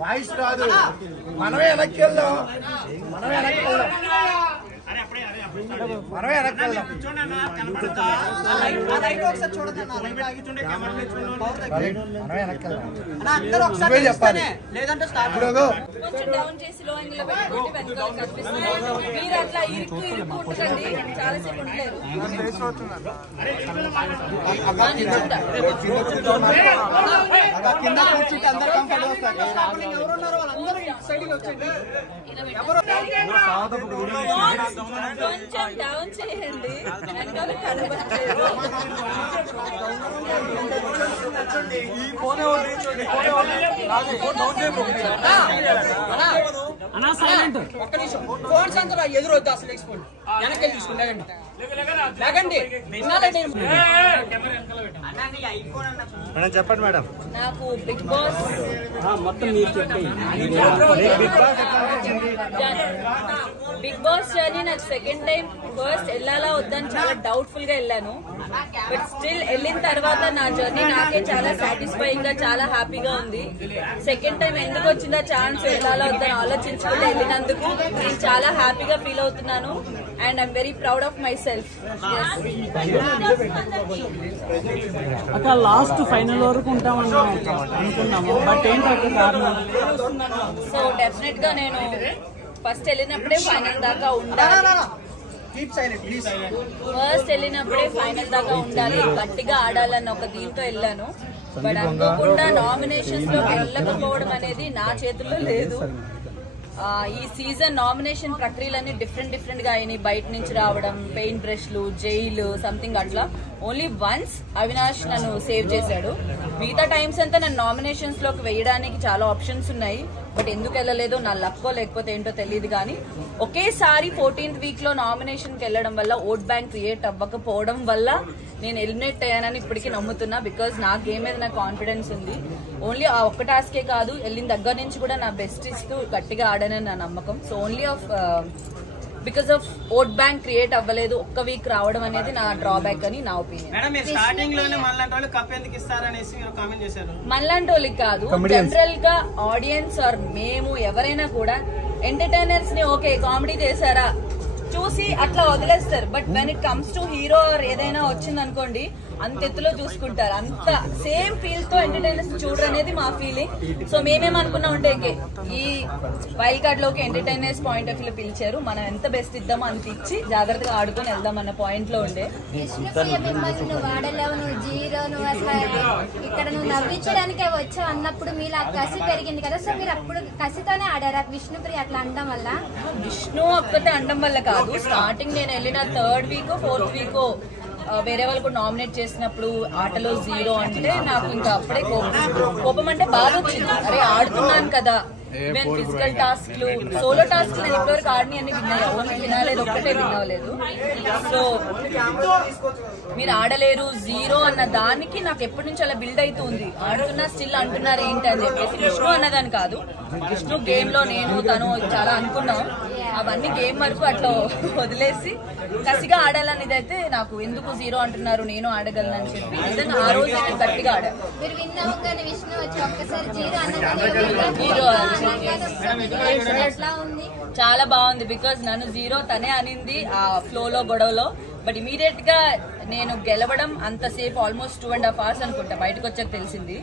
Voice రాదు, మనమే వెనక్కి వెళ్దాం, మనమే వెనక్కి వెళ్దాం, మనమే వెనక్కి వెళ్దాం. చెప్పాలి లేదంటే డౌన్ చేసి లో యాంగిల్ లో పెట్టుకోండి, వెనకాల కనిపిస్తుంది. మీరు అట్లా ఇరుక్కు ఉంటుందండి, చాలా సేపు ఉండలేరు. కొంచెం డౌన్ చేయండి, వెనకాల కనబడలేదు. ఎదురొద్దు అసలు ఎక్స్పోర్ట్ వెనక్కి తీసుకుంటే చెప్పండి మేడం. నాకు big boss big boss journey నాకు సెకండ్ టైం. ఫస్ట్ వెళ్ళాలా వద్దని చాలా డౌట్ఫుల్ గా వెళ్ళాను, బట్ స్టిల్ వెళ్ళిన తర్వాత నా జర్నీ నాకే చాలా సాటిస్ఫైయింగ్ గా చాలా హ్యాపీగా ఉంది. సెకండ్ టైం ఎందుకు వచ్చిందా ఛాన్స్ వెళ్ళాలా వద్దని ఆలోచించుకుంటే వెళ్ళినందుకు నేను చాలా హ్యాపీగా ఫీల్ అవుతున్నాను. And I'm very proud of my self. అక్కడ లాస్ట్ ఫైనల్ వరకు ఉంటామని అనుకున్నాము, బట్ ఏంటంటే సో డెఫినెట్ గా నేను ఫస్ట్ వెళ్ళినప్పుడే ఫైనల్ దాకా ఉండాలి, ఫస్ట్ వెళ్ళినప్పుడే ఫైనల్ దాకా ఉండాలి, గట్టిగా ఆడాలని ఒక దీంతో వెళ్ళాను. బట్ అనుకోకుండా నామినేషన్స్ లో వెళ్ళకపోవడం అనేది నా చేతుల్లో లేదు. ఈ సీజన్ నామినేషన్ ప్రక్రియలన్నీ డిఫరెంట్ గా అయినాయి. బయట నుంచి రావడం, పెయింట్ బ్రష్లు, జైలు సంథింగ్ అట్లా. ఓన్లీ వన్స్ అవినాష్ నన్ను సేవ్ చేశాడు. మిగతా టైమ్స్ అంతా నన్ను నామినేషన్స్ లోకి వేయడానికి చాలా ఆప్షన్స్ ఉన్నాయి, బట్ ఎందుకు వెళ్ళలేదో నా లక్కో లేకపోతే ఏంటో తెలియదు. కానీ ఒకేసారి 14th వీక్ లో నామినేషన్ కి వెళ్ళడం వల్ల ఓట్ బ్యాంక్ క్రియేట్ అవ్వకపోవడం వల్ల నేను ఎలిమినేట్ అయ్యానని ఇప్పటికీ నమ్ముతున్నా. బికాజ్ నా గేమ్ మీద నాకు కాన్ఫిడెన్స్ ఉంది. ఓన్లీ ఆ ఒక్క టాస్కే కాదు, వెళ్ళిన దగ్గర నుంచి కూడా నా బెస్ట్ ఇస్తూ గట్టిగా ఆడానని నా నమ్మకం. So only because of vote bank create అవ్వలేదు, ఒక్క వీక్ రావడం అనేది నా డ్రాబ్యాక్ అని నా ఒపీనియన్. మనలాంటి వాళ్ళకి కాదు, జనరల్ గా ఆడియన్స్ ఆర్ మేము ఎవరైనా కూడా ఎంటర్టైనర్స్ ని ఓకే కామెడీ చేశారా చూసి అట్లా వదిలేస్తారు. But when it comes to hero or ఏదైనా వచ్చింది అనుకోండి, అంత ఎత్తులో చూసుకుంటారు. అంత సేమ్ ఫీల్ తో ఎంటర్టైనర్స్ చూడరు అనేది మా ఫీలింగ్. సో మేమేమనుకున్నాం అంటే ఈ వైల్డ్ కార్డ్ లోకి ఎంటర్టైనర్స్ పాయింట్ ఆఫ్ వ్యూ పిలిచారు, మనం ఎంత బెస్ట్ ఇద్దామో అంత ఇచ్చి జాగ్రత్తగా ఆడుకొని వెళ్దాం అన్న పాయింట్ లో ఉండే. నువ్వు ఆడలేవు, నువ్వు జీరో, నువ్వు అసలు ఇక్కడ నువ్వు నవ్వించడానికే వచ్చావు అన్నప్పుడు మీలా కసి పెరిగింది కదా. సో మీరు అప్పుడు కసితోనే ఆడారా విష్ణుప్రియ అట్లా అనడం వల్ల? విష్ణు ఒక్కతే అనడం వల్ల కాదు, స్టార్టింగ్ నేను వెళ్ళిన 3rd వీకో 4th వీకో వేరే వాళ్ళు కూడా నామినేట్ చేసినప్పుడు ఆటలో 0 అంటే నాకు ఇంకా అప్పుడే కోపం అంటే బాగా వచ్చింది. అరే ఆడుతున్నాను కదా, ఈవెన్ ఫిజికల్ టాస్క్లు, సోలో టాస్క్ నేను ఇప్పటివరకు ఆడిని అన్ని విన్నాను, ఓన్లీ వినాలేదు, ఒక్కటే వినవలేదు. సో మీరు ఆడలేరు 0 అన్న దానికి నాకు ఎప్పటి నుంచి అలా బిల్డ్ అవుతుంది. ఆడుతున్నా స్టిల్ అంటున్నారు ఏంటి అని చెప్పేసి. విష్ణు అన్నదాని కాదు, విష్ణు గేమ్ లో నేను తను చాలా అనుకున్నాం, అవన్నీ గేమ్ వరకు అట్లా వదిలేసి కసిగా ఆడాలనేది అయితే నాకు ఎందుకు 0 అంటున్నారు, నేను ఆడగలను అని చెప్పి నిజంగా ఆ రోజు అయితే గట్టిగా ఆడాను. చాలా బాగుంది, బికాజ్ నన్ను 0 తనే అనింది ఆ ఫ్లో లో గొడవలో. బట్ ఇమీడియట్ గా నేను గెలవడం అంతసేపు ఆల్మోస్ట్ 2.5 hours అనుకుంటా, బయటకు వచ్చాక తెలిసింది.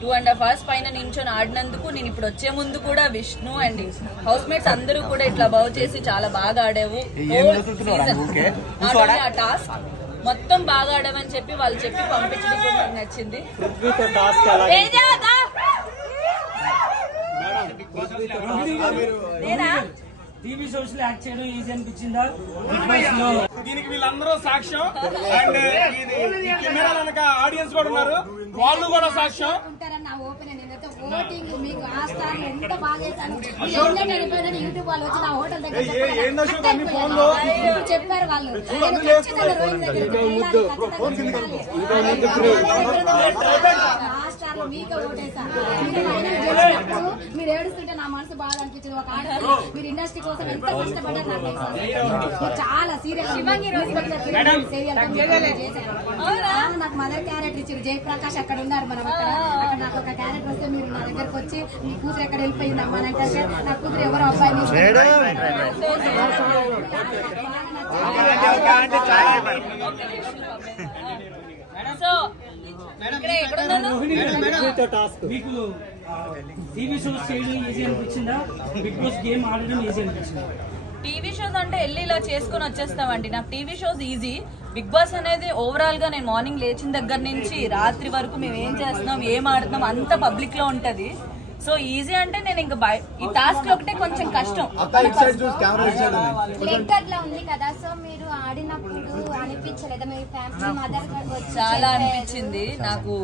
2.5 hours పైన నించొని ఆడినందుకు నేను ఇప్పుడు వచ్చే ముందు కూడా విష్ణు అండ్ హౌస్ మేట్స్ అందరూ కూడా ఇట్లా బాగు చేసి చాలా బాగా ఆడావు, ఆ టాస్క్ మొత్తం బాగా ఆడామని చెప్పి వాళ్ళు చెప్పి పంపించడం కూడా నాకు నచ్చింది. నేనా టీవీ షోస్ లో యాక్ట్ చేయడం ఈజీ అనిపించిందా? దీనికి వీళ్ళందరూ సాక్ష్యం, అండ్ కెమెరా వెనక ఆడియన్స్ కూడా ఉన్నారు, వాళ్ళు కూడా సాక్ష్యం. చెప్పారు వాళ్ళు సార్లు మీకే ఓటేసా. మీరు ఫైనల్ చేసినప్పుడు మీరు ఏడుస్తుంటే నా మనసు బాగా అనిపించింది. ఒక ఆట మీరు ఇండస్ట్రీ కోసం ఎంత కష్టపడ్డారు నాకు తెలుసు. చాలా సీరియల్ నాకు మదర్ క్యారెక్టర్ ఇచ్చారు. జయప్రకాష్ అక్కడ ఉన్నారు. మనం అక్కడ నాకు ఒక క్యారెక్టర్ వస్తే మీరు నా దగ్గరకు వచ్చి మీ కూతురు ఎక్కడ వెళ్ళిపోయింది అమ్మా అని అంటే నా కూతురు ఎవరో అబ్బాయిని మీకు టీవీ షోస్ చేయడం ఈజీ అనిపించిందా? బిగ్ బాస్ గేమ్ ఆడడం ఈజీ అనిపించిందా? టీవీ షోస్ అంటే వెళ్ళి ఇలా చేసుకుని వచ్చేస్తామండి. నాకు TV shows easy. Big boss అనేది ఓవరాల్ గా నేను మార్నింగ్ లేచిన దగ్గర నుంచి రాత్రి వరకు మేము ఏం చేస్తున్నాం, ఏం ఆడుతున్నాం అంత పబ్లిక్ లో ఉంటది. సో ఈజీ అంటే నేను ఇంకా ఈ టాస్క్ ఒకటే కొంచెం కష్టం. ఉంది కదా, సో మీరు ఆడినప్పుడు అనిపించలేదా మీ ఫ్యామిలీ మదర్? చాలా అనిపించింది. నాకు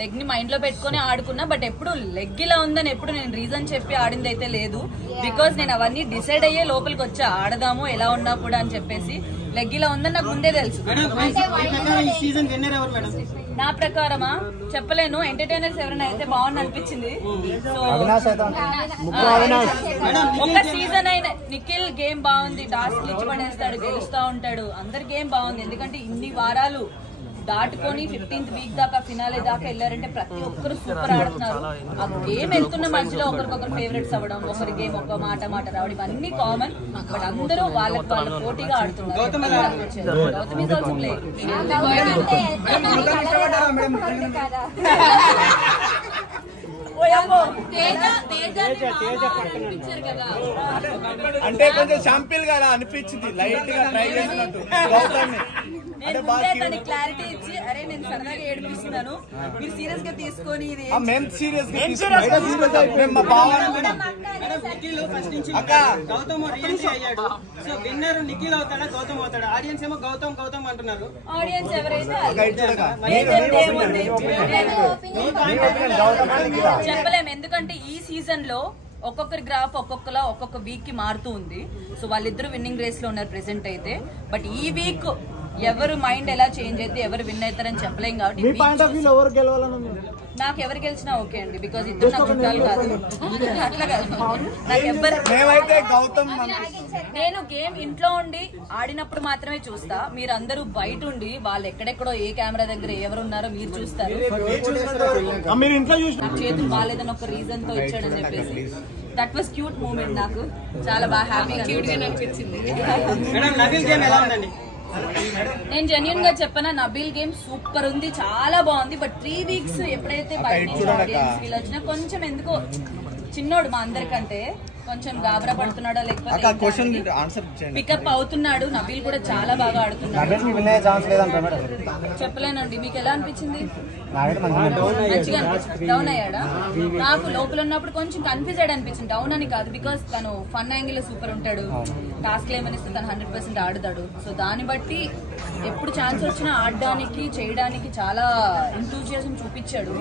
లెగ్ ని మైండ్ లో పెట్టుకుని ఆడుకున్నా. బట్ ఎప్పుడు లెగ్ ఇలా ఉందని ఎప్పుడు నేను రీజన్ చెప్పి ఆడింది అయితే లేదు. బికాస్ నేను అవన్నీ డిసైడ్ అయ్యే లోపలికి వచ్చా, ఆడదాము ఎలా ఉన్నా కూడా అని చెప్పేసి. లెగ్ ఇలా ఉందని నాకు ముందే తెలుసు. నా ప్రకారమా చెప్పలేను. ఎంటర్టైనర్స్ ఎవరైనా అయితే బాగుంది అనిపించింది. సో ఒక సీజన్ అయిన నిఖిల్ గేమ్ బాగుంది, టాస్క్ ఇచ్చి పడేస్తాడు, గెలుస్తా ఉంటాడు. అందరి గేమ్ బాగుంది. ఎందుకంటే ఇన్ని వారాలు దాటుకొని 15th వీక్ దాకా ఫినాలే దాకా వెళ్ళారంటే ప్రతి ఒక్కరు సూపర్ ఆడుతున్నారు. ఆ గేమ్ వెళ్తున్న మధ్యలో ఒకరికొకరు ఫేవరెట్స్ అవ్వడం, ఒకరి గేమ్ ఒక మాట రావడం ఇవన్నీ కామన్. బట్ అందరూ వాళ్ళకి వాళ్ళు పోటీగా ఆడుతున్నారు. Gautam is also play. అంటే కొంచెం షాంపిల్ గా అనిపించింది, లైట్ గా ట్రై చేసినట్టు. నేను క్లారిటీ ఇచ్చి అరే నేను సరదాగా ఏడిపిస్తున్నాను, మీరు సీరియస్ గా తీసుకొని ఇది మేము సీరియస్ గౌతమ్ రియల్ అయ్యాడు. సో విన్నర్ నిఖిల్ అవుతాడా గౌతమ్ అవుతాడా? ఆడియన్స్ ఏమో గౌతమ్ గౌతమ్ అంటున్నారు. ఆడియన్స్ ఎవరైతే చెప్పలేము. ఎందుకంటే ఈ సీజన్ లో ఒక్కొక్కరి గ్రాఫ్ ఒక్కొక్కలా ఒక్కొక్క వీక్ కి మారుతూ ఉంది. సో వాళ్ళిద్దరు విన్నింగ్ రేస్ లో ఉన్నారు ప్రెసెంట్ అయితే. బట్ ఈ వీక్ ఎవరు మైండ్ ఎలా చేంజ్ అయితే ఎవరు విన్ అవుతారని చెప్పలేం. కాబట్టి నాకు ఎవరు గెలిచినా ఓకే అండి. బికాజ్ ఇద్దరు నాకు చుట్టాలు కాదు, అట్లా కాదు. నాకు ఎవరు నేను గేమ్ ఇంట్లో ఉండి ఆడినప్పుడు మాత్రమే చూస్తా. మీరు అందరూ బయట ఉండి వాళ్ళు ఎక్కడెక్కడో ఏ కెమెరా దగ్గర ఎవరు ఉన్నారో మీరు చూస్తారు. నాకు చేతులు బాగాలేదని ఒక రీజన్ తో ఇచ్చాడని చెప్పేసి దట్ వాస్ క్యూట్ మూమెంట్. నాకు చాలా బాగా హ్యాపీగా క్యూట్ గా అనిపించింది. నేను జెన్యూన్ గా చెప్పనా, నబీల్ గేమ్ సూపర్ ఉంది, చాలా బాగుంది. బట్ 3 వీక్స్ ఎప్పుడైతే బయట నుంచి ఆడియన్స్ వీళ్ళు వచ్చినా కొంచెం ఎందుకో చిన్నోడు మా అందరికంటే కొంచెం గాబరా పడుతున్నాడో లేకపోతే పికప్ అవుతున్నాడు. నబీల్ కూడా చాలా బాగా ఆడుతున్నాడు. చెప్పలేనండి. మీకు ఎలా అనిపించింది? మంచిగా అనిపించింది. డౌన్ అయ్యాడా? నాకు లోపల ఉన్నప్పుడు కొంచెం కన్ఫ్యూజెడ్ అనిపించింది. డౌన్ అని కాదు, బికాస్ తను ఫన్ యాంగిల్ సూపర్ ఉంటాడు. టాస్క్ ఏమనిస్తే తను 100% ఆడుతాడు. సో దాన్ని బట్టి ఎప్పుడు ఛాన్స్ వచ్చినా ఆడడానికి చేయడానికి చాలా ఎంతూజియాజం చూపించాడు.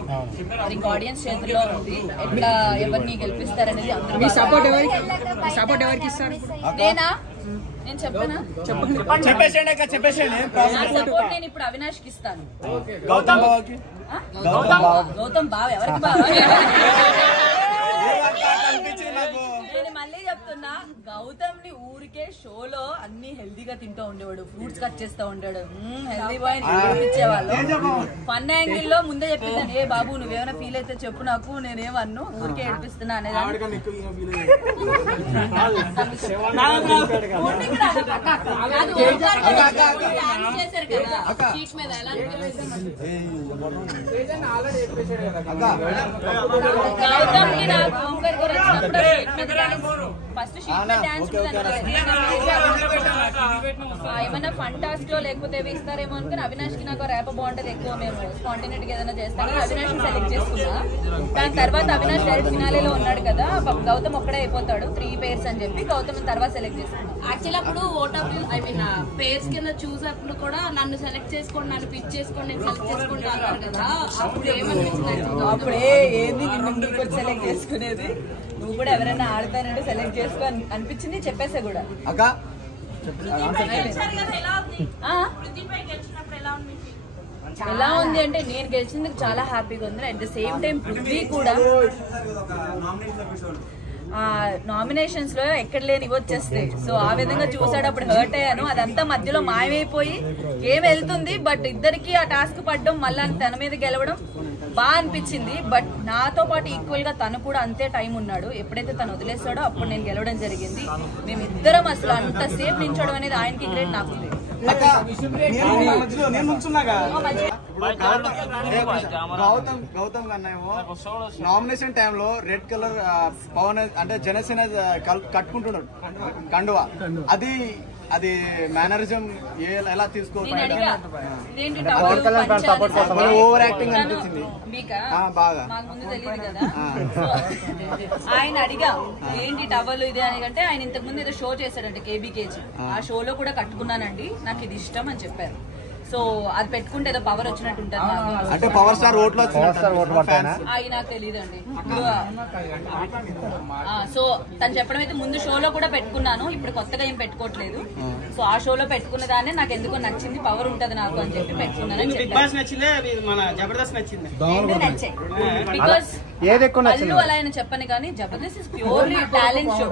మరి ఇంకా ఆడియన్స్ చేతుల్లో ఉంది ఎట్లా ఎవరిని గెలిపిస్తారనేది. అందరూ సపోర్ట్ ఎవరికి ఇస్తారు? నేనా? నేను చెప్పనా? సపోర్ట్ నేను ఇప్పుడు అవినాష్ కి ఇస్తాను. గౌతమ్ బావ ఎవరికి బావ? నేను మళ్ళీ చెప్తున్నా, గౌతమ్ ని ఊరికే షోలో అన్ని హెల్దీగా తింటూ ఉండేవాడు, ఫ్రూట్స్ కట్ చేస్తూ ఉంటాడు, హెల్దీ బాయ్ ఇచ్చేవాళ్ళు. ఫన్ యాంగిల్ లో ముందే చెప్పేదాన్ని, ఏ బాబు నువ్వేమైనా ఫీల్ అయితే చెప్పు నాకు, నేనేమన్ను ఊరికే ఏడిపిస్తున్నా అనేదాన్ని. చేశారు కదా షీట్ మీద. ఎలా గౌతమ్ కి నాకు హోంవర్క్ ఫస్ట్ షీట్ మీద డాన్స్ ఏమైనా ఫన్ టాస్క్ లో లేకపోతే ఇస్తారేమో అనుకుని అవినాష్ కి నాకు ర్యాప్ బాగుంటది ఎక్కువ, మేము స్పాంటేనిటీ ఏదైనా చేస్తాం. అవినాష్ సెలెక్ట్ చేసుకున్నా. దాని తర్వాత అవినాష్ డైరెక్ట్ ఫినాలేలో ఉన్నాడు కదా, గౌతమ్ ఒక్కడే అయిపోతాడు 3 పేర్స్ అని చెప్పి గౌతమ్ తర్వాత సెలెక్ట్ చేసుకున్నాం. యాక్చువల్ అప్పుడు ఓటప్ ఐ మీన్ పేర్స్ కింద చూసేప్పుడు కూడా నన్ను సెలెక్ట్ చేసుకోండి, నన్ను పిక్ చేసుకోండి, నేను సెలెక్ట్ చేసుకోండి అన్నారు కదా, అప్పుడు ఏమనిపించింది? అప్పుడే ఏంది నిన్ను సెలెక్ట్ చేసుకునేది, నువ్వు కూడా ఎవరైనా ఆడతానంటే సెలెక్ట్ చేసుకో అనిపించింది. చెప్పేసా కూడా. ఎలా ఉంది అంటే నేను గెలిచినందుకు చాలా హ్యాపీగా ఉంది. At the same time Prithvi కూడా నామినేషన్స్ లో ఎక్కడ లేని వచ్చేస్తాయి. సో ఆ విధంగా చూసాడు, అప్పుడు హర్ట్ అయ్యాను. అదంతా మధ్యలో మాయమైపోయి గేమ్ వెళ్తుంది. బట్ ఇద్దరికి ఆ టాస్క్ పడడం, మళ్ళీ తన మీద గెలవడం బాగా అనిపించింది. బట్ నాతో పాటు ఈక్వల్ గా తను కూడా అంతే టైం ఉన్నాడు. ఎప్పుడైతే తను వదిలేస్తాడో అప్పుడు నేను గెలవడం జరిగింది. మేమిద్దరం అసలు అంతసేపు నించోవడం అనేది ఆయనకి గ్రేట్, నాకు గౌతమ్ కన్నా నామినేషన్ టైంలో రెడ్ కలర్ పవన్ అంటే జనసేన కట్టుకుంటున్నాడు కండువా. అది మేనరిజం ఎలా తీసుకోవాలి? ఓవర్ యాక్టింగ్ అనిపించింది బాగా. ఆయన అడిగా ఏంటి టవల్ ఇది అని అంటే, ఆయన ఇంతకు ముందు ఏదో షో చేశాడంటే KBKG, ఆ షోలో కూడా కట్టుకున్నానండి, నాకు ఇది ఇష్టం అని చెప్పారు. సో అది పెట్టుకుంటే ఏదో పవర్ వచ్చినట్టు ఉంటుంది. అంటే పవర్ స్టార్ ఓట్లు అవి నాకు తెలియదండి. సో తను చెప్పడం అయితే ముందు షోలో కూడా పెట్టుకున్నాను, ఇప్పుడు కొత్తగా ఏం పెట్టుకోవట్లేదు. సో ఆ షోలో పెట్టుకున్న దాన్ని నాకు ఎందుకో నచ్చింది, పవర్ ఉంటది నాకు అని చెప్పి పెట్టుకున్నాను. బికాస్ అల్లు అలా ఆయన చెప్పను కానీ Jabardasth is purely talent show.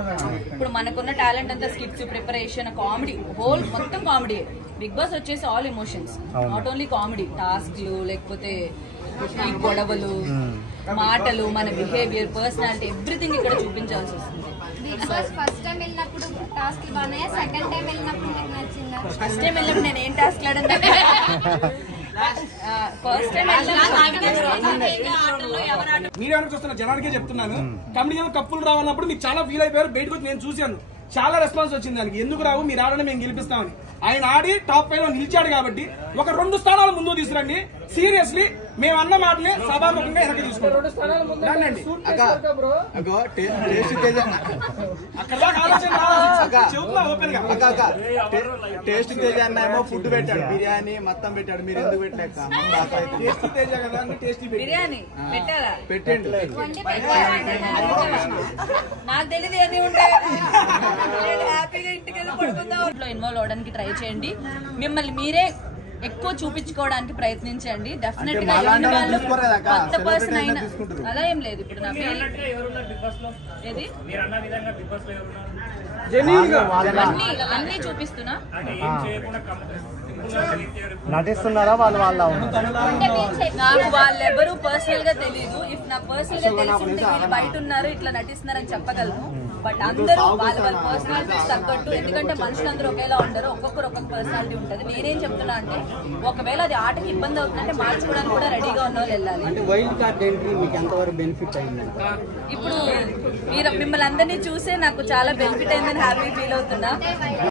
ఇప్పుడు మనకున్న టాలెంట్ అంతా స్కిట్స్, ప్రిపరేషన్, కామెడీ, హోల్ మొత్తం కామెడీ. బిగ్ బాస్ వచ్చేసి all emotions, not only comedy. టాస్క్లు లేకపోతే ఈ గొడవలు, మాటలు, మన బిహేవియర్, పర్సనాలిటీ, ఎవ్రీథింగ్ ఇక్కడ చూపించాల్సి వస్తుంది. బిగ్ బాస్ ఫస్ట్ టైం వెళ్ళినప్పుడు టాస్క్ బాగున్నాయా, సెకండ్ టైం వెళ్ళినప్పుడు మీకు నచ్చిందా? ఫస్ట్ టైం వెళ్ళినప్పుడు నేను ఏం టాస్క్ లేదండి. ఫస్ట్ టైం మీరేమన్నా చూస్తున్నా జనానికే చెప్తున్నాను, కమిడీ కప్పులు రావాలన్నప్పుడు మీరు చాలా ఫీల్ అయిపోయారు. బయటకు వచ్చి నేను చూశాను, చాలా రెస్పాన్స్ వచ్చింది దానికి. ఎందుకు రావు, మీరు ఆడని మేము గెలిపిస్తామని. ఆయన ఆడి టాప్ 5 లో నిలిచాడు కాబట్టి ఒక 2 స్థానాలు ముందు తీసుకురండి. సీరియస్లీ మేము అన్న మాటని సభాముఖంగా వెనక్కి తీసుకుంటాం. టేస్ట్ తేజ అన్న ఏమో ఫుడ్ పెట్టాడు, బిర్యానీ మొత్తం పెట్టాడు, మీరు ఎందుకు పెట్టలేక? టేస్ట్ తేజ కదా, టేస్టీ బిర్యానీ పెట్టారా? పెట్టండి. నాకు తెలియదు ఏమి ఉంటాయి. హ్యాపీగా ఇంటికి వెళ్ళి పడుకుందాం. ఇన్వాల్వ్ అవడానికి ట్రై చేయండి. మిమ్మల్ని మీరే ఎక్కువ చూపించుకోవడానికి ప్రయత్నించండి. డెఫినెట్ గా కొత్త పర్సన్ అయినా అలా ఏం లేదు. ఇప్పుడు నా ఏది అన్ని చూపిస్తున్నా, నటిస్తున్నారా వాళ్ళు? నాకు వాళ్ళెవరూ పర్సనల్ గా తెలీదు. ఇఫ్ నాకు పర్సనల్ గా తెలిసి ఉంటే వీళ్ళు బయట ఉన్నారు ఇట్లా నటిస్తున్నారని చెప్పగలను. బట్ అందరూ వాళ్ళ పర్సనాలిటీ తగ్గట్టు, ఎందుకంటే మనుషులందరూ ఒకేలా ఉండరు, ఒక్కొక్కరు ఒక్కొక్క పర్సనాలిటీ ఉంటుంది. నేనేం చెప్తున్నా అంటే, ఒకవేళ అది ఆటకి ఇబ్బంది అవుతుందంటే మార్చుకోవడానికి కూడా రెడీగా ఉన్న వాళ్ళు వెళ్ళాలి. ఇప్పుడు మిమ్మల్ని అందరినీ చూసే నాకు చాలా బెనిఫిట్ అయిందని హ్యాపీ ఫీల్ అవుతున్నా.